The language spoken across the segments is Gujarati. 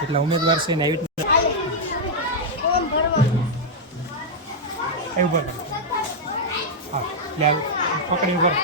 જેટલા ઉમેદવાર છે ને આવી ઉભા કરો. હા એટલે પકડી ઉભા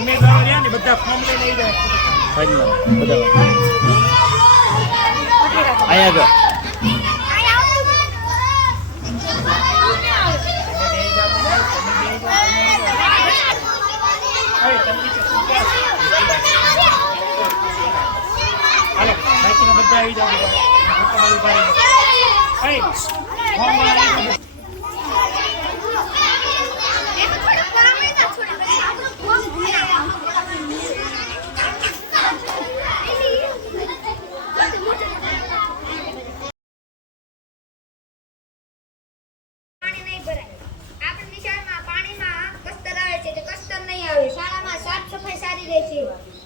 ઉમેદવારો રહ્યા ને બધા ફોર્મ લઈને આવી જાય સાઈડમાં બધા આયા ગયો હાલો બાકી બધા આવી જાવ શાળામાં સાફ સફાઈ સારી રહે છે.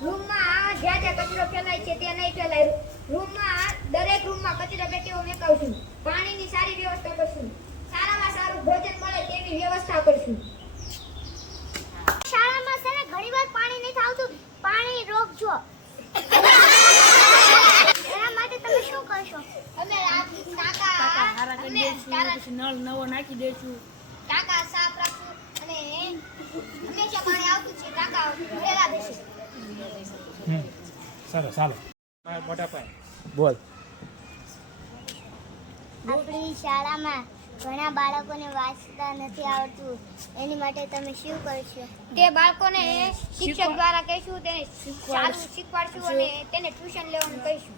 રૂમમાં જ્યાં જ્યાં કચરો ફેલાય છે તે નહીં ફેલાય. રૂમમાં દરેક રૂમમાં કચરા પેટીઓ મેકાવશું. પાણીની સારી વ્યવસ્થા કરશું. શાળામાં સારું ભોજન મળે તેવી વ્યવસ્થા કરશું. શાળામાં છે ને ઘણીવાર પાણી નથી આવતું. પાણી રોકજો. એના માટે તમે શું કરશો? અમે નળ નવો નાખી દઈશું. ટાંકા સાફ રાખશું અને હંમેશા પાણી આવતું છે ટાંકા ભરેલા દેશે. સરસ ચાલો મોટા પાયે બોલ. આપણી શાળામાં ઘણા બાળકોને વાંચતા નથી આવડતું. એની માટે તમે શું કરશો? તે બાળકોને શિક્ષક દ્વારા કહીશું, તેને સારું શીખવાડશું અને તેને ટ્યુશન લેવાનું કહીશું.